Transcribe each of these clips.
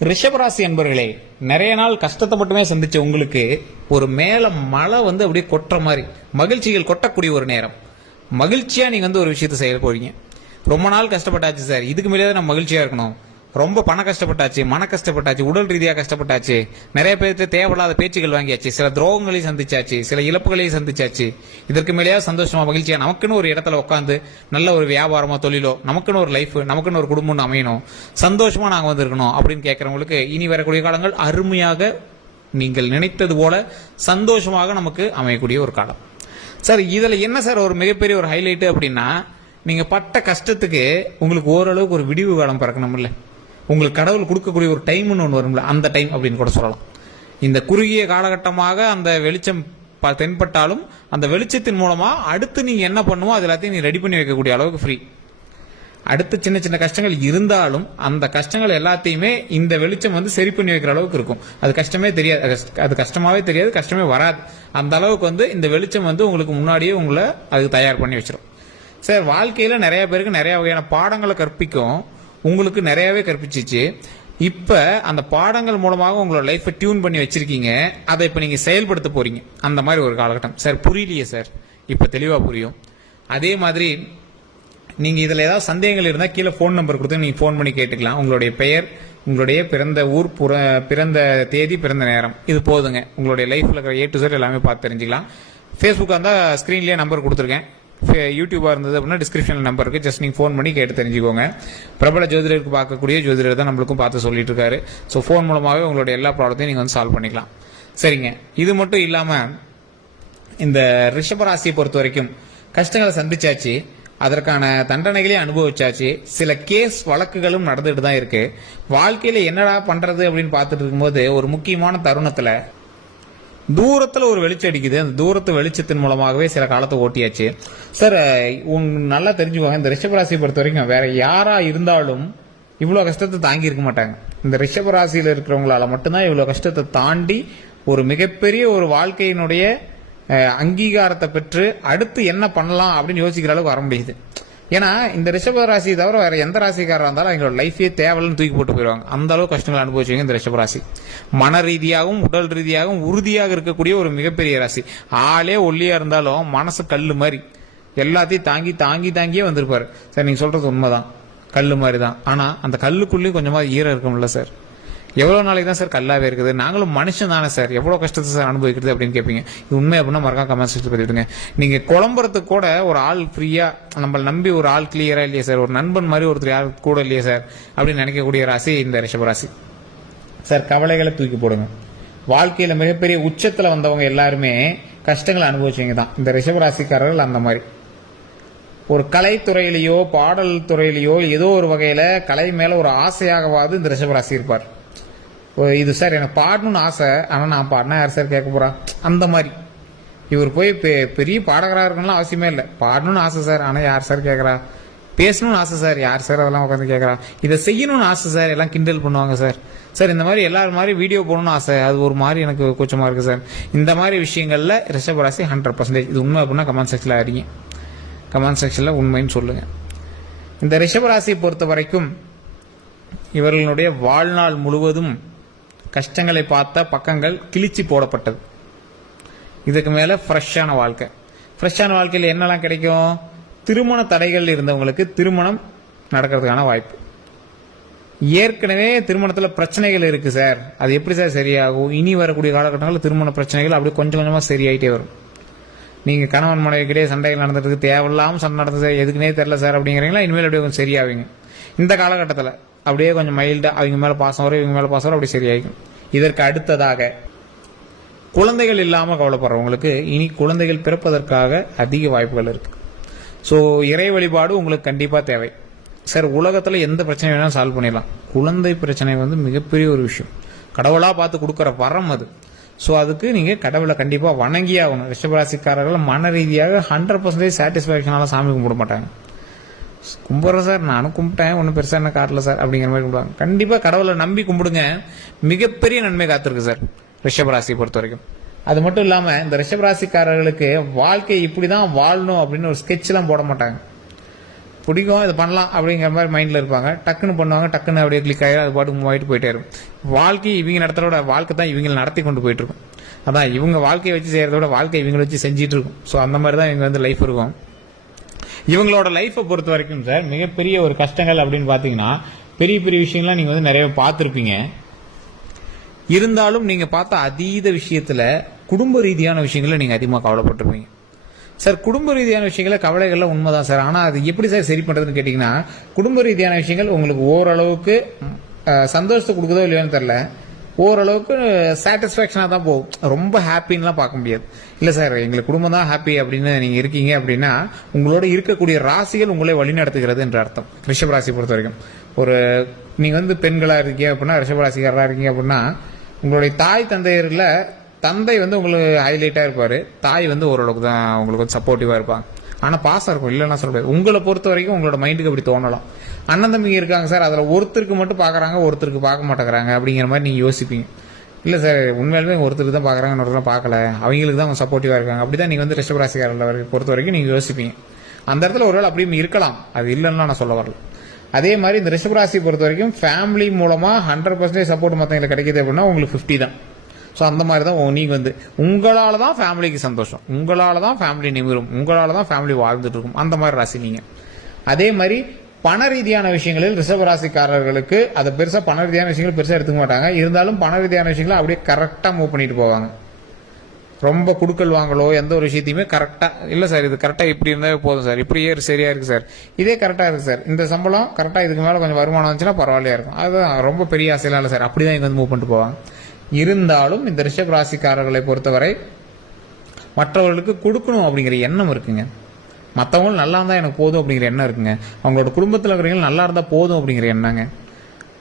ரிஷபராசி என்பர்களே நிறைய நாள் கஷ்டத்தை மட்டுமே சந்திச்ச உங்களுக்கு ஒரு மேல மழை வந்து அப்படியே கொட்டுற மாதிரி மகிழ்ச்சிகள் கொட்டக்கூடிய ஒரு நேரம். மகிழ்ச்சியா நீங்க வந்து ஒரு விஷயத்தை செய்ய போறீங்க. ரொம்ப நாள் கஷ்டப்பட்டாச்சு சார். இதுக்கு மேலே நம்ம மகிழ்ச்சியா இருக்கணும். ரொம்ப பண கஷ்டப்பட்டாச்சு மன கஷ்டப்பட்டாச்சு உடல் ரீதியாக கஷ்டப்பட்டாச்சு. நிறைய பேருக்கு தேவையில்லாத பேச்சுகள் வாங்கியாச்சு. சில துரோகங்களையும் சந்திச்சாச்சு சில இழப்புகளையும் சந்திச்சாச்சு. இதற்கு மேலேயா சந்தோஷமா மகிழ்ச்சியா நமக்குன்னு ஒரு இடத்துல உட்காந்து நல்ல ஒரு வியாபாரமோ தொழிலோ நமக்குன்னு ஒரு லைஃப் நமக்குன்னு ஒரு குடும்பம்னு அமையணும். சந்தோஷமா நாங்கள் வந்திருக்கணும் அப்படின்னு கேட்கறவங்களுக்கு இனி வரக்கூடிய காலங்கள் அருமையாக நீங்கள் நினைத்தது போல சந்தோஷமாக நமக்கு அமையக்கூடிய ஒரு காலம். சார் இதுல என்ன சார் ஒரு மிகப்பெரிய ஒரு ஹைலைட் அப்படின்னா நீங்க பட்ட கஷ்டத்துக்கு உங்களுக்கு ஓரளவுக்கு ஒரு விடிவு காலம் பிறக்கணும்ல? உங்களுக்கு கடவுள் கொடுக்கக்கூடிய ஒரு டைம்னு ஒன்று வரும்ல அந்த டைம் அப்படின்னு கூட சொல்லலாம். இந்த குறுகிய காலகட்டமாக அந்த வெளிச்சம் ப- தென்பட்டாலும் அந்த வெளிச்சத்தின் மூலமாக அடுத்து நீங்கள் என்ன பண்ணுமோ அது எல்லாத்தையும் நீ ரெடி பண்ணி வைக்கக்கூடிய அளவுக்கு ஃப்ரீ அடுத்து சின்ன சின்ன கஷ்டங்கள் இருந்தாலும் அந்த கஷ்டங்கள் எல்லாத்தையுமே இந்த வெளிச்சம் வந்து சரி பண்ணி வைக்கிற அளவுக்கு இருக்கும். அது கஷ்டமே தெரியாது அது கஷ்ட- அது கஷ்டமாவே தெரியாது கஷ்டமே வராது. அந்த அளவுக்கு வந்து இந்த வெளிச்சம் வந்து உங்களுக்கு முன்னாடியே உங்களை அதுக்கு தயார் பண்ணி வச்சிடும் சார் வாழ்க்கையில் நிறைய பேருக்கு நிறைய வகையான பாடங்களை கற்பிக்கும். உங்களுக்கு நிறையவே கற்பிச்சிச்சு. இப்போ அந்த பாடங்கள் மூலமாக உங்களோட லைஃப்பை டியூன் பண்ணி வச்சிருக்கீங்க. அதை இப்போ நீங்கள் செயல்படுத்த போறீங்க. அந்த மாதிரி ஒரு காலகட்டம். சார் புரியலையே சார். இப்போ தெளிவாக புரியும். அதே மாதிரி நீங்கள் இதில் ஏதாவது சந்தேகங்கள் இருந்தால் கீழே ஃபோன் நம்பர் கொடுத்து நீங்கள் ஃபோன் பண்ணி கேட்டுக்கலாம். உங்களுடைய பெயர் உங்களுடைய பிறந்த ஊர் புற பிறந்த தேதி பிறந்த நேரம். இது போதுங்க. உங்களுடைய லைஃப்பில் இருக்கிற ஏ டு சார் எல்லாமே பார்த்து தெரிஞ்சுக்கலாம். ஃபேஸ்புக்காக இருந்தால் ஸ்க்ரீன்லேயே நம்பர் கொடுத்துருக்கேன். யூடியூபாக இருந்தது அப்படின்னா டிஸ்கிரிப்ஷனில் நம்பர் இருக்குது ஜஸ்ட் நீங்கள் ஃபோன் பண்ணி கேட்டு தெரிஞ்சுக்கோங்க. பிரபல ஜோதிடருக்கு பார்க்கக்கூடிய ஜோதிடர் தான் நம்மளுக்கும் பார்த்து சொல்லிட்டு இருக்காரு ஸோ ஃபோன் மூலமாகவே உங்களுடைய எல்லா ப்ராப்ளத்தையும் நீங்கள் வந்து சால்வ் பண்ணிக்கலாம். சரிங்க. இது மட்டும் இல்லாமல் இந்த ரிஷபராசியை பொறுத்த வரைக்கும் கஷ்டங்களை சந்திச்சாச்சு. அதற்கான தண்டனைகளையும் அனுபவிச்சாச்சு. சில கேஸ் வழக்குகளும் நடந்துட்டு தான் இருக்கு. வாழ்க்கையில என்னடா பண்றது அப்படின்னு பார்த்துட்டு இருக்கும்போது ஒரு முக்கியமான தருணத்துல தூரத்தில் ஒரு வெளிச்சம் அடிக்குது. அந்த தூரத்து வெளிச்சத்தின் மூலமாகவே சில காலத்தை ஓட்டியாச்சு. சார் உங்க நல்லா தெரிஞ்சுக்கோங்க. இந்த ரிஷபராசியை பொறுத்த வரைக்கும் வேற யாரா இருந்தாலும் இவ்வளோ கஷ்டத்தை தாங்கி இருக்க மாட்டாங்க. இந்த ரிஷபராசியில இருக்கிறவங்களால மட்டும்தான் இவ்வளோ கஷ்டத்தை தாண்டி ஒரு மிகப்பெரிய ஒரு வாழ்க்கையினுடைய அங்கீகாரத்தை பெற்று அடுத்து என்ன பண்ணலாம் அப்படின்னு யோசிக்கிற அளவுக்கு வர முடியுது. ஏன்னா இந்த ரிஷப ராசி தவிர வேற எந்த ராசிக்காரா இருந்தாலும் அவங்களோட லைஃபே தேவையில்லைன்னு தூக்கி போட்டு போயிடுவாங்க. அந்த அளவு கஷ்டங்கள் அனுபவிச்சுங்க இந்த ரிஷப ராசி. மன ரீதியாகவும் உடல் ரீதியாகவும் உறுதியாக இருக்கக்கூடிய ஒரு மிகப்பெரிய ராசி. ஆளே ஒல்லியா இருந்தாலும் மனசு கல்லு மாதிரி. எல்லாத்தையும் தாங்கி தாங்கி தாங்கியே வந்திருப்பாரு. சார் நீங்க சொல்றது உண்மைதான். கல் மாதிரி தான் ஆனா அந்த கல்லுக்குள்ளேயும் கொஞ்சமா ஈரம் இருக்கும்ல சார். எவ்வளோ நாளைக்கு தான் சார் கல்லாவே இருக்குது? நாங்களும் மனுஷன் தானே சார். எவ்வளோ கஷ்டத்தை சார் அனுபவிக்கிறது அப்படின்னு கேட்பீங்க இது உண்மை அப்படின்னா மறக்காம கமெண்ட் செக்ஷன் பதிவிடுங்க நீங்கள் குழம்புறதுக்கு கூட ஒரு ஆள் ஃப்ரீயாக நம்மளை நம்பி ஒரு ஆள் கிளியராக இல்லையா சார்? ஒரு நண்பன் மாதிரி ஒருத்தர் யாரும் கூட இல்லையா சார்? அப்படின்னு நினைக்கக்கூடிய ராசி இந்த ரிஷபராசி சார் கவலைகளை தூக்கி போடுங்க. வாழ்க்கையில் மிகப்பெரிய உச்சத்தில் வந்தவங்க எல்லாருமே கஷ்டங்களை அனுபவிச்சவங்க தான். இந்த ரிஷபராசிக்காரர்கள் அந்த மாதிரி. ஒரு கலைத்துறையிலேயோ பாடல் துறையிலேயோ ஏதோ ஒரு வகையில் கலை மேலே ஒரு ஆசையாகவாது இந்த ரிஷபராசி இருப்பார். இது சார் எனக்கு பாடணும்னு ஆசை ஆனால் நான் பாடினா யார் சார் கேட்க போகிறான் அந்த மாதிரி. இவர் போய் பெ- பெரிய பாடகராக இருக்கணும்லாம் அவசியமே இல்லை. பாடணும்னு ஆசை சார் ஆனால் யார் சார் கேட்கறா? பேசணும்னு ஆசை சார் யார் சார் அதெல்லாம் உட்காந்து கேட்குறா? இதை செய்யணும்னு ஆசை சார் எல்லாம் கிண்டல் பண்ணுவாங்க சார். சார் இந்த மாதிரி எல்லாரும் மாதிரி வீடியோ போடணும்னு ஆசை அது ஒரு மாதிரி எனக்கு கூச்சமாக இருக்குது சார். இந்த மாதிரி விஷயங்களில் ரிஷபராசி ஹண்ட்ரட் பர்சன்டேஜ் இது உண்மை அப்படின்னா கமெண்ட் செக்ஷனில் அறிங்க கமெண்ட் செக்ஷனில் உண்மைன்னு சொல்லுங்கள் இந்த ரிஷபராசியை பொறுத்த வரைக்கும் இவர்களுடைய வாழ்நாள் முழுவதும் கஷ்டங்களை பார்த்த பக்கங்கள் கிழிச்சு போடப்பட்டது. இதுக்கு மேலே ஃப்ரெஷ்ஷான வாழ்க்கை. ஃப்ரெஷ்ஷான வாழ்க்கையில் என்னெல்லாம் கிடைக்கும்? திருமண தடைகள் இருந்தவங்களுக்கு திருமணம் நடக்கிறதுக்கான வாய்ப்பு. ஏற்கனவே திருமணத்தில் பிரச்சனைகள் இருக்குது சார் அது எப்படி சார் சரியாகும்? இனி வரக்கூடிய காலகட்டங்களில் திருமண பிரச்சனைகள் அப்படியே கொஞ்சம் கொஞ்சமாக சரியாயிட்டே வரும். நீங்கள் கணவன் மனைவிக்கிட்டே சண்டைகள் நடந்துட்டு தேவையில்லாமல் சண்டை நடந்தது சார் எதுக்குனே தெரில சார் அப்படிங்கிறீங்களா? இனிமேல் அப்படியே கொஞ்சம் சரியாவீங்க. இந்த காலகட்டத்தில் அப்படியே கொஞ்சம் மைல்டாக அவங்க மேலே பாசம் வரும் இவங்க மேலே பாசம் வரும் அப்படி சரியாயிக்கும். இதற்கு அடுத்ததாக குழந்தைகள் இல்லாமல் கவலைப்படுறவங்களுக்கு இனி குழந்தைகள் பிறப்பதற்காக அதிக வாய்ப்புகள் இருக்கு. ஸோ இறை வழிபாடு உங்களுக்கு கண்டிப்பாக தேவை. சார் உலகத்தில் எந்த பிரச்சனை வேணாலும் சால்வ் பண்ணிடலாம். குழந்தை பிரச்சனை வந்து மிகப்பெரிய ஒரு விஷயம். கடவுளாக பார்த்து கொடுக்குற வரம் அது. ஸோ அதுக்கு நீங்கள் கடவுளை கண்டிப்பாக வணங்கியே ஆகணும் ரிஷபராசிக்காரர்கள் மன ரீதியாக ஹண்ட்ரட் பர்சன்டேஜ் சாட்டிஸ்ஃபேக்ஷனால சாமி கும்பிட மாட்டாங்க. கும்பிட்றேன் சார் நானும் கும்பிட்டேன் ஒன்றும் பெருசாக என்ன காட்டல சார் அப்படிங்கிற மாதிரி கும்பிடுவாங்க. கண்டிப்பாக கடவுளை நம்பி கும்பிடுங்க. மிகப்பெரிய நன்மை காத்திருக்கு சார் ரிஷபராசியை பொறுத்த வரைக்கும். அது மட்டும் இல்லாமல் இந்த ரிஷபராசிக்காரர்களுக்கு வாழ்க்கை இப்படி தான் வாழணும் அப்படின்னு ஒரு ஸ்கெட்ச்லாம் போட மாட்டாங்க. பிடிக்கும் இது பண்ணலாம் அப்படிங்கிற மாதிரி மைண்டில் இருப்பாங்க. டக்குன்னு பண்ணுவாங்க டக்குன்னு அப்படியே கிளிக் ஆகி அது பாட்டுக்கு மூவ் ஆகிட்டு போயிட்டே இருக்கும். வாழ்க்கை இவங்க நடத்துகிறோட வாழ்க்கை தான் இவங்க நடத்தி கொண்டு போயிட்டு இருக்கும். அதான் இவங்க வாழ்க்கையை வச்சு செய்கிறத விட வாழ்க்கை இவங்களை வச்சு செஞ்சிட்டு இருக்கும். ஸோ அந்த மாதிரி தான் இவங்க வந்து லைஃப் இருக்கும். இவங்களோட லைஃப்பை பொறுத்த வரைக்கும் சார் மிகப்பெரிய ஒரு கஷ்டங்கள் அப்படின்னு பார்த்தீங்கன்னா பெரிய பெரிய விஷயங்கள்லாம் நீங்கள் வந்து நிறைய பார்த்துருப்பீங்க. இருந்தாலும் நீங்கள் பார்த்த அதீத விஷயத்தில் குடும்ப ரீதியான விஷயங்களை நீங்கள் அதிகமாக கவலைப்பட்டிருப்பீங்க. சார் குடும்ப ரீதியான விஷயங்கள கவலைகள்லாம் உண்மைதான் சார் ஆனால் அது எப்படி சார் சரி பண்ணுறதுன்னு கேட்டிங்கன்னா குடும்ப ரீதியான விஷயங்கள் உங்களுக்கு ஓரளவுக்கு சந்தோஷத்தை கொடுக்குதோ இல்லையோன்னு தெரில ஓரளவுக்கு சாட்டிஸ்ஃபேக்ஷனாக தான் போகும். ரொம்ப ஹாப்பின்லாம் பார்க்க முடியாது. இல்லை சார் எங்களுக்கு குடும்பம் தான் ஹாப்பி அப்படின்னு நீங்கள் இருக்கீங்க அப்படின்னா உங்களோட இருக்கக்கூடிய ராசிகள் உங்களை வழிநடத்துகிறது என்ற அர்த்தம். ரிஷப ராசி பொறுத்த வரைக்கும் ஒரு நீங்கள் வந்து பெண்களாக இருக்கீங்க அப்படின்னா ரிஷப ராசிக்காரராக இருக்கீங்க அப்படின்னா உங்களுடைய தாய் தந்தையரில் தந்தை வந்து உங்களுக்கு ஹைலைட்டாக இருப்பார். தாய் வந்து ஓரளவுக்கு தான் உங்களுக்கு வந்து சப்போர்ட்டிவாக இருப்பாங்க. ஆனால் பாசம் இருக்கும் இல்லைன்னா சொல்ல முடியாது. உங்களை பொறுத்த வரைக்கும் உங்களோட மைண்டுக்கு அப்படி தோணலாம். அண்ணன் தம்பிங்க இருக்காங்க சார் அதில் ஒருத்தருக்கு மட்டும் பார்க்குறாங்க ஒருத்தருக்கு பார்க்க மாட்டேங்கிறாங்க அப்படிங்கிற மாதிரி நீங்கள் யோசிப்பீங்க. இல்லை சார் உண்மையாலுமே ஒருத்தருக்கு தான் பார்க்குறாங்க இன்னொருத்தர் பார்க்கல. அவங்களுக்கு தான் சப்போர்ட்டிவாக இருக்காங்க. அப்படி தான் நீங்கள் வந்து ரிஷபராசிக்காரர்களை பொறுத்த வரைக்கும் நீங்கள் யோசிப்பீங்க. அந்த இடத்துல ஒருவேளை அப்படியும் இருக்கலாம். அது இல்லைன்னா நான் சொல்ல வரல. அதே மாதிரி இந்த ரிஷபராசி பொறுத்த வரைக்கும் ஃபேமிலி மூலமாக ஹண்ட்ரட் பர்சன்டேஜ் சப்போர்ட் மற்றவங்களுக்கு கிடைக்கிது அப்படின்னா உங்களுக்கு ஃபிஃப்டி தான். ஸோ அந்த மாதிரி தான் நீங்கள் வந்து உங்களால் தான் ஃபேமிலிக்கு சந்தோஷம். உங்களால் தான் ஃபேமிலி நிமிரும். உங்களால் தான் ஃபேமிலி வாழ்ந்துட்டு இருக்கும் அந்த மாதிரி ராசி நீங்கள் அதே மாதிரி பண ரீதியான விஷயங்களில் ரிசர்வ் ராசிக்காரர்களுக்கு அதை பெருசாக பண ரீதியான விஷயங்கள் பெருசாக எடுத்துக்க மாட்டாங்க. இருந்தாலும் பண ரீதியான விஷயங்களை அப்படியே கரெக்டாக மூவ் பண்ணிட்டு போவாங்க. ரொம்ப குடுக்கல் வாங்கலோ எந்த ஒரு விஷயத்தையுமே கரெக்டாக இல்லை சார் இது கரெக்டாக இப்படி இருந்தால் போதும் சார் இப்படியே சரியாக இருக்குது சார் இதே கரெக்டாக இருக்குது சார் இந்த சம்பளம் கரெக்டாக இதுக்கு மேலே கொஞ்சம் வருமானம் வந்துச்சுன்னா பரவாயில்லையா இருக்கும். அதுதான் ரொம்ப பெரிய ஆசையெல்லாம் இல்லை சார் அப்படி தான் இங்கே வந்து மூவ் பண்ணிட்டு போவாங்க. இருந்தாலும் இந்த ரிஷப் ராசிக்காரர்களை பொறுத்தவரை மற்றவர்களுக்கு கொடுக்கணும் அப்படிங்கிற எண்ணம் இருக்குங்க. மற்றவங்களும் நல்லா இருந்தால் எனக்கு போதும் அப்படிங்கிற எண்ணம் இருக்குங்க. அவங்களோட குடும்பத்தில் இருக்கிறவங்க நல்லா இருந்தால் போதும் அப்படிங்கிற எண்ணங்க.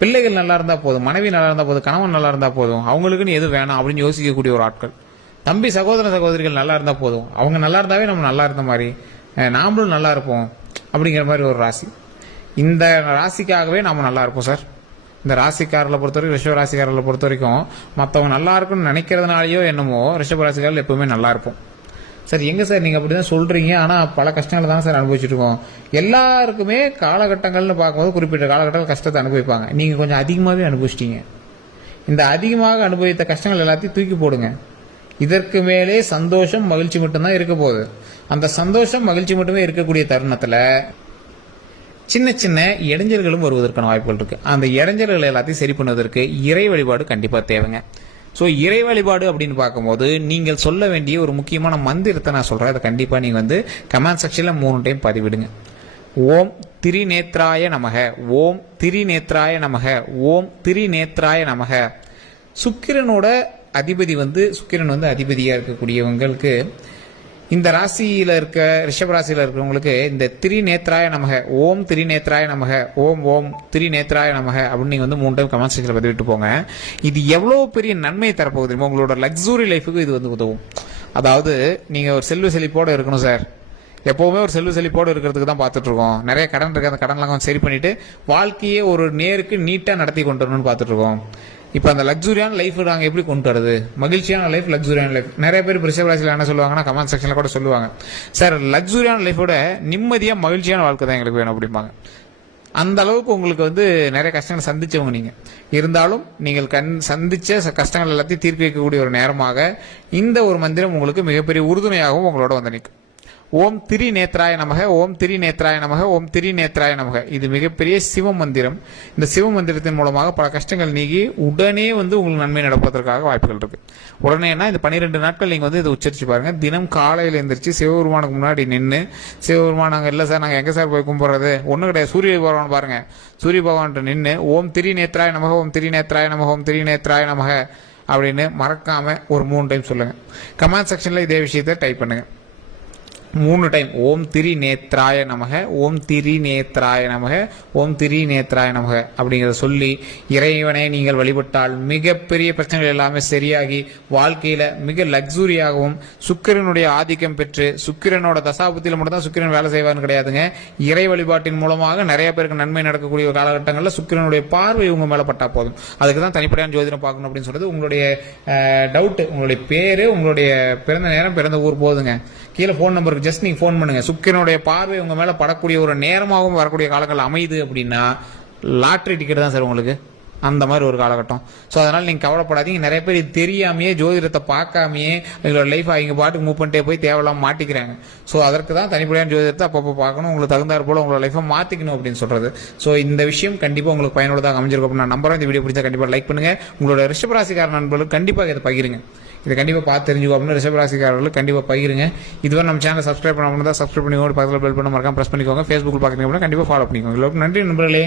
பிள்ளைகள் நல்லா இருந்தால் போதும் மனைவி நல்லா இருந்தால் போதும் கணவன் நல்லா இருந்தால் போதும் அவங்களுக்குன்னு எது வேணாம் அப்படின்னு யோசிக்கக்கூடிய ஒரு ஆட்கள். தம்பி சகோதர சகோதரிகள் நல்லா இருந்தால் போதும். அவங்க நல்லா இருந்தாவே நம்ம நல்லா இருந்த மாதிரி நாமளும் நல்லா இருப்போம் அப்படிங்கிற மாதிரி ஒரு ராசி. இந்த ராசிக்காகவே நாம் நல்லா இருப்போம் சார். இந்த ராசிக்காரர்களை பொறுத்த வரைக்கும் ரிஷப ராசிக்காரர்களை பொறுத்த வரைக்கும் மற்றவங்க நல்லா இருக்கும்னு நினைக்கிறதுனாலயோ என்னமோ ரிஷப ராசிக்காரர்கள் எப்பவுமே நல்லா இருப்போம். சார் எங்க சார் நீங்க அப்படிதான் சொல்றீங்க? ஆனா பல கஷ்டங்களை தான் சார் அனுபவிச்சுட்டு இருக்கோம். எல்லாருக்குமே காலகட்டங்கள்னு பார்க்கும்போது குறிப்பிட்ட காலகட்டங்கள் கஷ்டத்தை அனுபவிப்பாங்க. நீங்க கொஞ்சம் அதிகமாகவே அனுபவிச்சிட்டீங்க. இந்த அதிகமாக அனுபவித்த கஷ்டங்கள் எல்லாத்தையும் தூக்கி போடுங்க. இதற்கு மேலே சந்தோஷம் மகிழ்ச்சி மட்டும்தான் இருக்க போகுது. அந்த சந்தோஷம் மகிழ்ச்சி மட்டுமே இருக்கக்கூடிய தருணத்துல சின்ன சின்ன இடைஞ்சல்களும் வருவதற்கான வாய்ப்புகள் இருக்கு. அந்த இடைஞ்சல்கள் எல்லாத்தையும் சரி பண்ணுவதற்கு இறை வழிபாடு கண்டிப்பா தேவைங்க. ஸோ இறை வழிபாடு அப்படின்னு பார்க்கும்போது நீங்கள் சொல்ல வேண்டிய ஒரு முக்கியமான மந்திரத்தை நான் சொல்றேன். அதை கண்டிப்பா நீங்க வந்து கமெண்ட் செக்ஷன்ல மூணு டைம் பதிவிடுங்க. ஓம் திரிநேத்ராய நமக. ஓம் திரிநேத்ராய நமக. ஓம் திரிநேத்ராய நமக. சுக்கிரனோட அதிபதி வந்து சுக்கிரன் வந்து அதிபதியா இருக்கக்கூடியவங்களுக்கு இந்த ராசியில இருக்க ரிஷப ராசியில இருக்கிறவங்களுக்கு இந்த திரிநேத்ராய நமக ஓம் திரிநேத்ராய நமக ஓம் ஓம் திரிநேத்ராய நமக அப்படின்னு நீங்க வந்து மூணு டைம் கமெண்ட் செக்ஷன்ல பதிவிட்டு போங்க. இது எவ்வளவு பெரிய நன்மை தரப்போகுது உங்களோட லக்ஸூரி லைஃபுக்கு இது வந்து உதவும். அதாவது நீங்க ஒரு செல்வ செழிப்போட இருக்கணும் சார் எப்பவுமே ஒரு செல்வ செழிப்போடு இருக்கிறதுக்கு தான் பார்த்துட்டு இருக்கோம். நிறைய கடன் இருக்கு அந்த கடன்லாம் சரி பண்ணிட்டு வாழ்க்கையே ஒரு நேருக்கு நீட்டா நடத்தி கொண்டு வரணும்னு பார்த்துட்டு இருக்கோம். இப்போ அந்த லக்ஸுரியான லைஃப் நாங்கள் எப்படி கொண்டு வரது? மகிழ்ச்சியான லைஃப் லக்ஸுரியான லைஃப் நிறைய பேர் ரிஷபராசியில் என்ன சொல்லுவாங்கன்னா கமெண்ட் செக்ஷனில் கூட சொல்லுவாங்க. சார் லக்ஸுரியான லைஃபோட நிம்மதியாக மகிழ்ச்சியான வாழ்க்கை தான் எங்களுக்கு வேணும் அப்படிம்பாங்க. அந்த அளவுக்கு உங்களுக்கு வந்து நிறைய கஷ்டங்கள் சந்திச்சவங்க நீங்கள் இருந்தாலும் நீங்கள் கண் சந்திச்ச கஷ்டங்கள் எல்லாத்தையும் தீர்க்க வைக்கக்கூடிய ஒரு நேரமாக இந்த ஒரு மந்திரம் உங்களுக்கு மிகப்பெரிய உறுதுணையாகவும் உங்களோட வந்து நிற்கும் ஓம் திரி நேத்ராய நமக ஓம் திரி நேத்ராய நமக ஓம் திரி நேத்ராய நமக. இது மிகப்பெரிய சிவ மந்திரம். இந்த சிவ மந்திரத்தின் மூலமாக பல கஷ்டங்கள் நீங்கி உடனே வந்து உங்களுக்கு நன்மை நடப்பதற்காக வாய்ப்புகள் இருக்கு. உடனேனா இந்த பன்னிரெண்டு நாட்கள் நீங்க வந்து இதை உச்சரிச்சு பாருங்க. தினம் காலையில எந்திரிச்சு சிவபெருமானுக்கு முன்னாடி நின்று சிவபெருமான் நாங்கள் இல்லை சார் நாங்கள் எங்க சார் போய் கும்பிட்றது? ஒன்றும் கிடையாது. சூரிய பகவான் பாருங்க. சூரிய பகவான் நின்று ஓம் திரி நேத்ராய நமக ஓம் திரி நேத்ராய நமக ஓம் திரி நேத்ராய நமக அப்படின்னு மறக்காம ஒரு மூணு டைம் சொல்லுங்க. கமெண்ட் செக்ஷன்ல இதே விஷயத்தை டைப் பண்ணுங்க. மூணு டைம். ஓம் திரி நேத்ராய நமக ஓம் திரி நேத்ராய நமக ஓம் திரி நேத்ராய நமக அப்படிங்கிறத சொல்லி இறைவனை நீங்கள் வழிபட்டால் மிகப்பெரிய பிரச்சனைகள் எல்லாமே சரியாகி வாழ்க்கையில மிக லக்ஸூரியாகவும் சுக்கிரனுடைய ஆதிக்கம் பெற்று சுக்கிரனோட தசாபத்தில் மட்டும் தான் சுக்கிரன் வேலை செய்வார்னு கிடையாதுங்க. இறை வழிபாட்டின் மூலமாக நிறைய பேருக்கு நன்மை நடக்கக்கூடிய காலகட்டங்களில் சுக்கிரனுடைய பார்வை உங்க மேலே பட்டா போதும். அதுக்கு தான் தனிப்படையான ஜோதிடம் பார்க்கணும் அப்படின்னு சொல்றது உங்களுடைய டவுட் உங்களுடைய பேரு உங்களுடைய பிறந்த நேரம் பிறந்த ஊர் போதுங்க. கீழே ஃபோன் நம்பருக்கு ஜஸ்ட் நீங்கள் ஃபோன் பண்ணுங்கள் சுக்கிரனுடைய பார்வை உங்கள் மேலே படக்கூடிய ஒரு நேரமாகவும் வரக்கூடிய காலங்கள் அமையுது அப்படின்னா லாட்ரி டிக்கெட் தான் சார் உங்களுக்கு. அந்த மாதிரி ஒரு காலகட்டம். ஸோ அதனால் நீங்கள் கவலைப்படாதீங்க. நிறைய பேர் இது தெரியாமையே ஜோதிடத்தை பார்க்காமையே எங்களோட லைஃப் அவங்க பாட்டுக்கு மூவ் பண்ணிட்டே போய் தேவையில்லாமல் மாட்டிக்கிறாங்க. ஸோ அதற்கு தான் தனிப்படையான ஜோதிடத்தை அப்பப்போ பார்க்கணும். உங்களுக்கு தகுந்தாற் போல் உங்களோட லைஃபை மாற்றிக்கணும் அப்படின்னு சொல்கிறது ஸோ இந்த விஷயம் கண்டிப்பாக உங்களுக்கு பயனுள்ளதாக அமைஞ்சிருக்கும் நான் நம்புறேன். இந்த வீடியோ பிடிச்சா கண்டிப்பாக லைக் பண்ணுங்கள் உங்களோட ரிஷபராசிக்கார நண்பர்களுக்கு கண்டிப்பாக இதை பகிருங்க. இதை கண்டிப்பாக பார்த்து தெரிஞ்சுக்கோ அப்படின்னு ரிஷபராசிக்காரர்கள் கண்டிப்பாக பகிருங்க. இதுவரை நம்ம சேனல் சப்ஸ்கிரைப் பண்ண தான் சப்ஸ்கிரைப் பண்ணிக்கோங்க பக்கத்தில் பெல் பண்ண மறக்காம ப்ரெஸ் பண்ணிக்கோங்க. ஃபேஸ்புக்கில் பார்க்குறீங்க அப்படின்னா கண்டிப்பாக ஃபாலோ பண்ணிக்கோங்க. நன்றி நண்பர்களே.